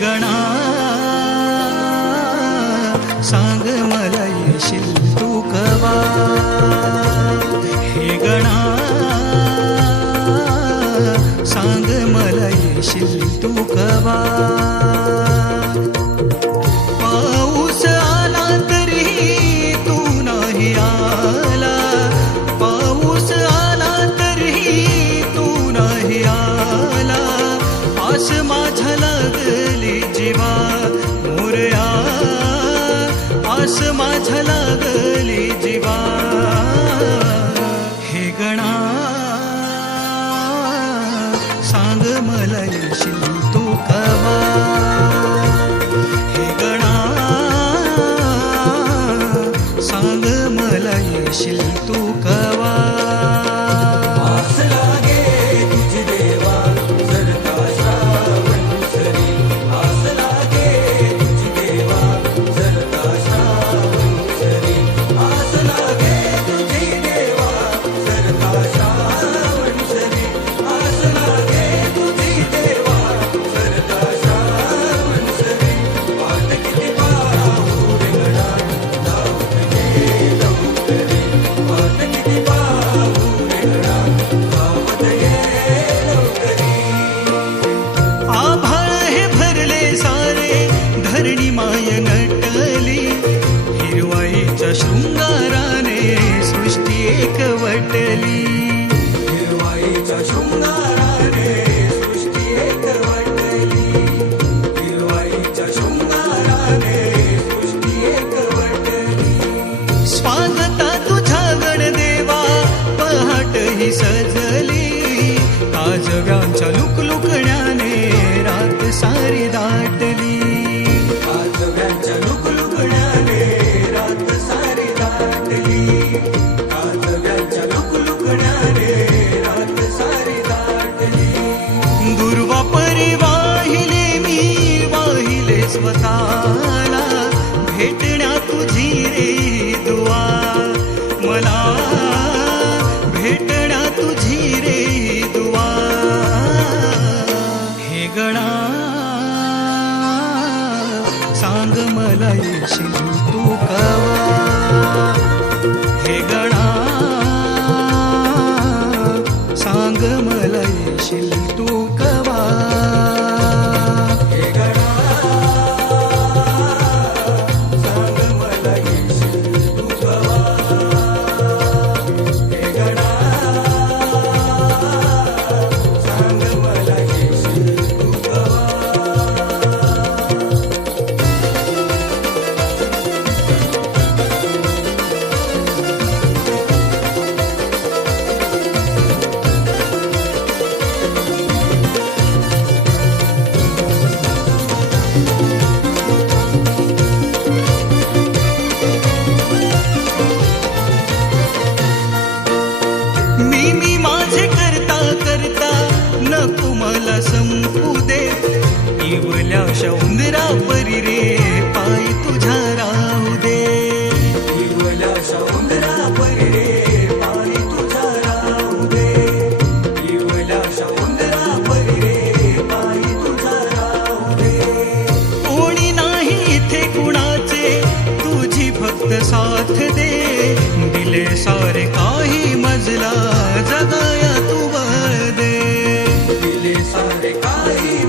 गणा. सांग मला येशील तू कवा? हे गणा. सांग मला येशील तू कवा? 雄哥。भेटणा तुझी रे दुआ हे गणा सांग मला अशा उंदरा परी रे पाय तुझा राहू दे. अशा परी रे पाय तुझ्या राहू दे. अशा उंदरा परी रे पाय तुझ्या दे. कोणी नाही इथे कुणाचे तुझी फक्त साथ दे. दिले सारे काही मजला जगाया तू दे. दिले सारे काही